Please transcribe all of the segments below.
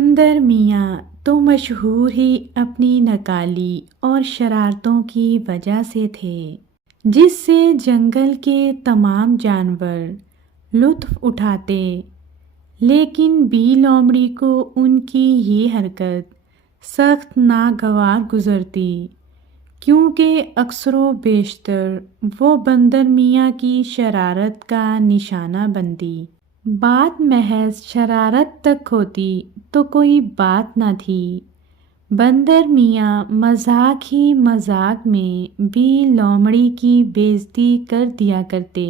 بندر میاں تو مشہور ہی اپنی نکالی اور شرارتوں کی وجہ سے تھے، جس سے جنگل کے تمام جانور لطف اٹھاتے، لیکن بی لومڑی کو ان کی یہ حرکت سخت ناگوار گزرتی، کیونکہ اکثر و بیشتر وہ بندر میاں کی شرارت کا نشانہ بنتی۔ بات محض شرارت تک ہوتی تو کوئی بات نہ تھی۔ بندر میاں مذاق ہی مذاق میں بی لومڑی کی بے عزتی کر دیا کرتے،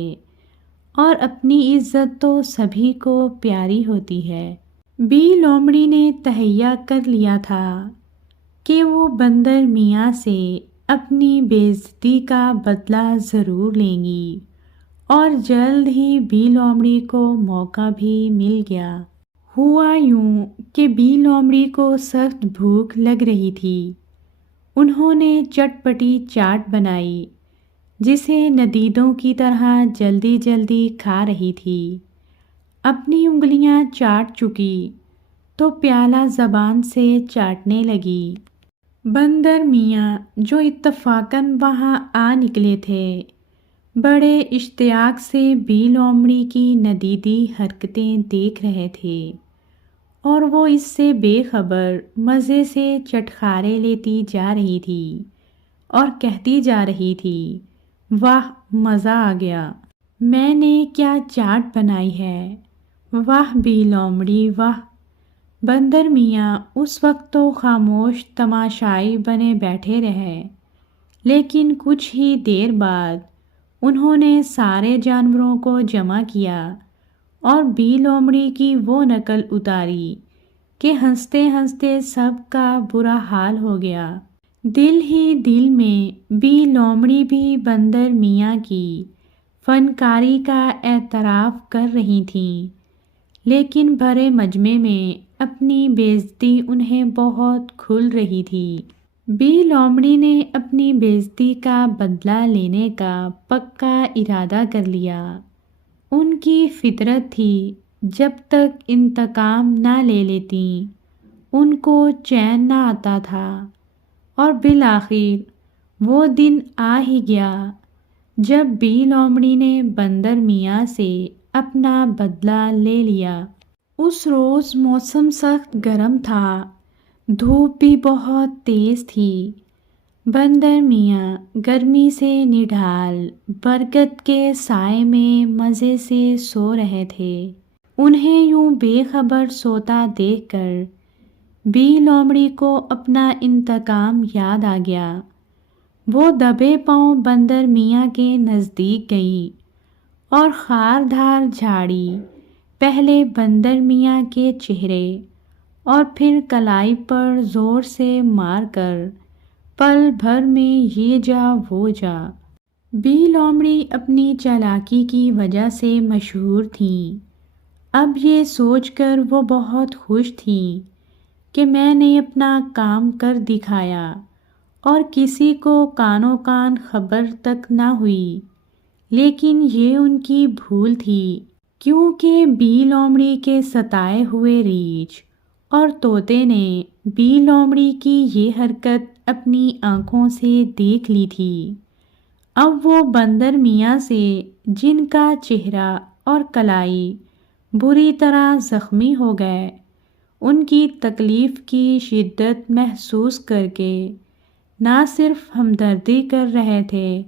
اور اپنی عزت تو سبھی کو پیاری ہوتی ہے۔ بی لومڑی نے تہیہ کر لیا تھا کہ وہ بندر میاں سے اپنی بے عزتی کا بدلہ ضرور لیں گی، اور جلد ہی بی لومڑی کو موقع بھی مل گیا۔ ہوا یوں کہ بی لومڑی کو سخت بھوک لگ رہی تھی۔ انہوں نے چٹپٹی چاٹ بنائی، جسے ندیدوں کی طرح جلدی جلدی کھا رہی تھی۔ اپنی انگلیاں چاٹ چکی تو پیالہ زبان سے چاٹنے لگی۔ بندر میاں جو اتفاقاً وہاں آ نکلے تھے، بڑے اشتیاق سے بی لومڑی کی ندیدی حرکتیں دیکھ رہے تھے، اور وہ اس سے بے خبر مزے سے چٹخارے لیتی جا رہی تھی اور کہتی جا رہی تھی، واہ مزہ آ گیا، میں نے کیا چاٹ بنائی ہے، واہ بی لومڑی واہ۔ بندر میاں اس وقت تو خاموش تماشائی بنے بیٹھے رہے، لیکن کچھ ہی دیر بعد انہوں نے سارے جانوروں کو جمع کیا اور بی لومڑی کی وہ نقل اتاری کہ ہنستے ہنستے سب کا برا حال ہو گیا۔ دل ہی دل میں بی لومڑی بھی بندر میاں کی فنکاری کا اعتراف کر رہی تھیں، لیکن بھرے مجمع میں اپنی بے عزتی انہیں بہت کھل رہی تھی۔ بی لومڑی نے اپنی بے عزتی کا بدلہ لینے کا پکا ارادہ کر لیا۔ ان کی فطرت تھی جب تک انتقام نہ لے لیتی ان کو چین نہ آتا تھا، اور بالآخر وہ دن آ ہی گیا جب بی لومڑی نے بندر میاں سے اپنا بدلہ لے لیا۔ اس روز موسم سخت گرم تھا، دھوپ بھی بہت تیز تھی۔ بندر میاں گرمی سے نڈھال برگد کے سائے میں مزے سے سو رہے تھے۔ انہیں یوں بے خبر سوتا دیکھ کر بی لومڑی کو اپنا انتقام یاد آ گیا۔ وہ دبے پاؤں بندر میاں کے نزدیک گئی اور خاردار جھاڑی، پہلے بندر میاں کے چہرے اور پھر کلائی پر زور سے مار کر پل بھر میں یہ جا وہ جا۔ بی لومڑی اپنی چالاکی کی وجہ سے مشہور تھیں۔ اب یہ سوچ کر وہ بہت خوش تھیں کہ میں نے اپنا کام کر دکھایا، اور کسی کو کانوں کان خبر تک نہ ہوئی۔ لیکن یہ ان کی بھول تھی، کیونکہ بی لومڑی کے ستائے ہوئے ریچھ اور طوطے نے بی لومڑی کی یہ حرکت اپنی آنکھوں سے دیکھ لی تھی۔ اب وہ بندر میاں سے، جن کا چہرہ اور کلائی بری طرح زخمی ہو گئے، ان کی تکلیف کی شدت محسوس کر کے نہ صرف ہمدردی کر رہے تھے،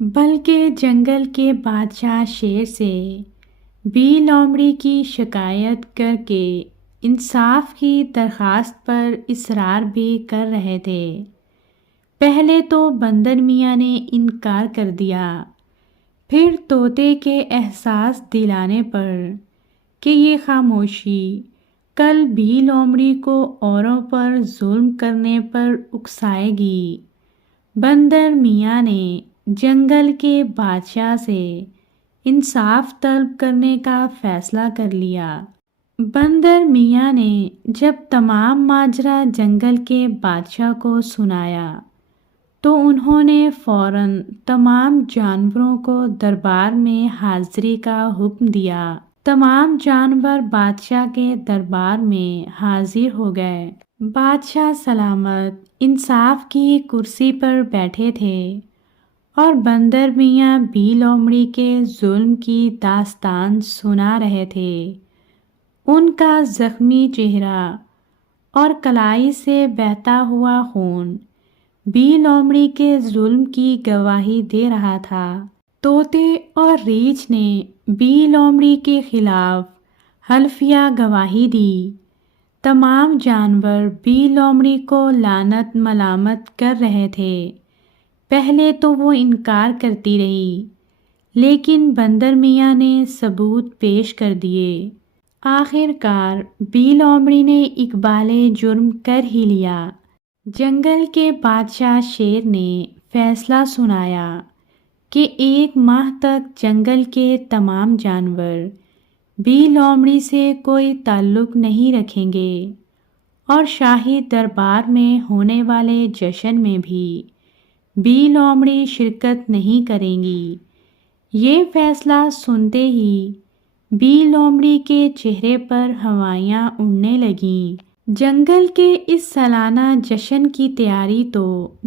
بلکہ جنگل کے بادشاہ شیر سے بی لومڑی کی شکایت کر کے انصاف کی درخواست پر اصرار بھی کر رہے تھے۔ پہلے تو بندر میاں نے انکار کر دیا، پھر طوطے کے احساس دلانے پر کہ یہ خاموشی کل بی لومڑی کو اوروں پر ظلم کرنے پر اکسائے گی، بندر میاں نے جنگل کے بادشاہ سے انصاف طلب کرنے کا فیصلہ کر لیا۔ بندر میاں نے جب تمام ماجرا جنگل کے بادشاہ کو سنایا تو انہوں نے فوراً تمام جانوروں کو دربار میں حاضری کا حکم دیا۔ تمام جانور بادشاہ کے دربار میں حاضر ہو گئے۔ بادشاہ سلامت انصاف کی کرسی پر بیٹھے تھے اور بندر میاں بی لومڑی کے ظلم کی داستان سنا رہے تھے۔ ان کا زخمی چہرہ اور کلائی سے بہتا ہوا خون بی لومڑی کے ظلم کی گواہی دے رہا تھا۔ طوطے اور ریچھ نے بی لومڑی کے خلاف حلفیہ گواہی دی۔ تمام جانور بی لومڑی کو لعنت ملامت کر رہے تھے۔ پہلے تو وہ انکار کرتی رہی، لیکن بندر میاں نے ثبوت پیش کر دیے۔ آخر کار بی لومڑی نے اقبال جرم کر ہی لیا۔ جنگل کے بادشاہ شیر نے فیصلہ سنایا کہ 1 ماہ تک جنگل کے تمام جانور بی لومڑی سے کوئی تعلق نہیں رکھیں گے اور شاہی دربار میں ہونے والے جشن میں بھی بی لومڑی شرکت نہیں کریں گی۔ یہ فیصلہ سنتے ہی بی لومڑی کے چہرے پر ہوائیاں اڑنے لگیں۔ جنگل کے اس سالانہ جشن کی تیاری تو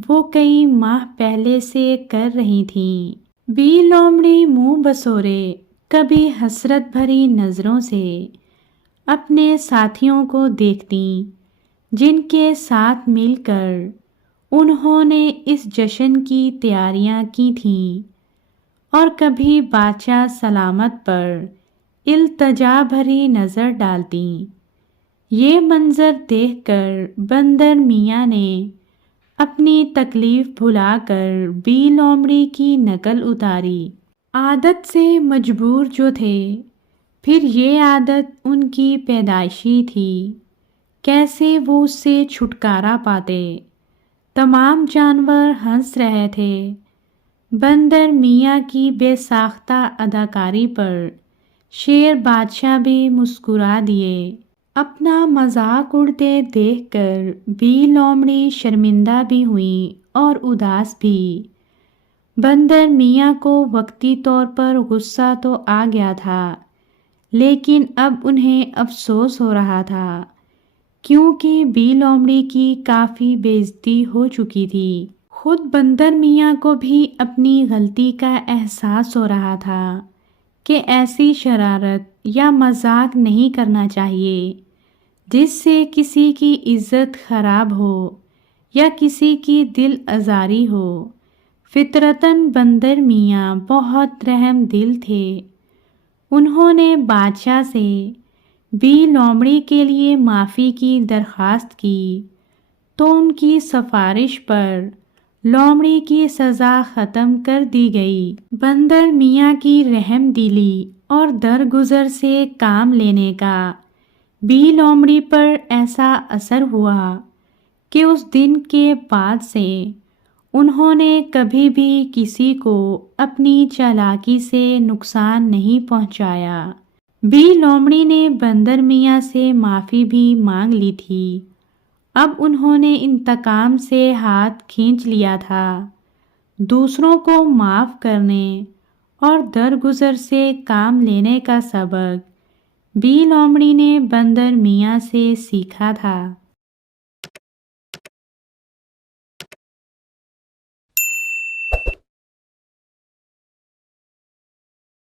وہ کئی ماہ پہلے سے کر رہی تھیں۔ بی لومڑی منہ بسورے کبھی حسرت بھری نظروں سے اپنے ساتھیوں کو دیکھتی جن کے ساتھ مل کر انہوں نے اس جشن کی تیاریاں کی تھیں، اور کبھی بادشاہ سلامت پر التجا بھری نظر ڈالتی۔ یہ منظر دیکھ کر بندر میاں نے اپنی تکلیف بھلا کر بی لومڑی کی نقل اتاری۔ عادت سے مجبور جو تھے، پھر یہ عادت ان کی پیدائشی تھی، کیسے وہ اس سے چھٹکارا پاتے؟ تمام جانور ہنس رہے تھے۔ بندر میاں کی بے ساختہ اداکاری پر شیر بادشاہ بھی مسکرا دیے۔ اپنا مذاق اڑتے دیکھ کر بی لومڑی شرمندہ بھی ہوئیں اور اداس بھی۔ بندر میاں کو وقتی طور پر غصہ تو آ گیا تھا، لیکن اب انہیں افسوس ہو رہا تھا، کیونکہ بی لومڑی کی کافی بے عزتی ہو چکی تھی۔ خود بندر میاں کو بھی اپنی غلطی کا احساس ہو رہا تھا کہ ایسی شرارت یا مذاق نہیں کرنا چاہیے جس سے کسی کی عزت خراب ہو یا کسی کی دل آزاری ہو۔ فطرتاً بندر میاں بہت رحم دل تھے۔ انہوں نے بادشاہ سے بی لومڑی کے لیے معافی کی درخواست کی تو ان کی سفارش پر لومڑی کی سزا ختم کر دی گئی۔ بندر میاں کی رحم دلی اور درگزر سے کام لینے کا بی لومڑی پر ایسا اثر ہوا کہ اس دن کے بعد سے انہوں نے کبھی بھی کسی کو اپنی چالاکی سے نقصان نہیں پہنچایا۔ بی لومڑی نے بندر میاں سے معافی بھی مانگ لی تھی۔ اب انہوں نے انتقام سے ہاتھ کھینچ لیا تھا۔ دوسروں کو معاف کرنے اور درگزر سے کام لینے کا سبق بی لومڑی نے بندر میاں سے سیکھا تھا۔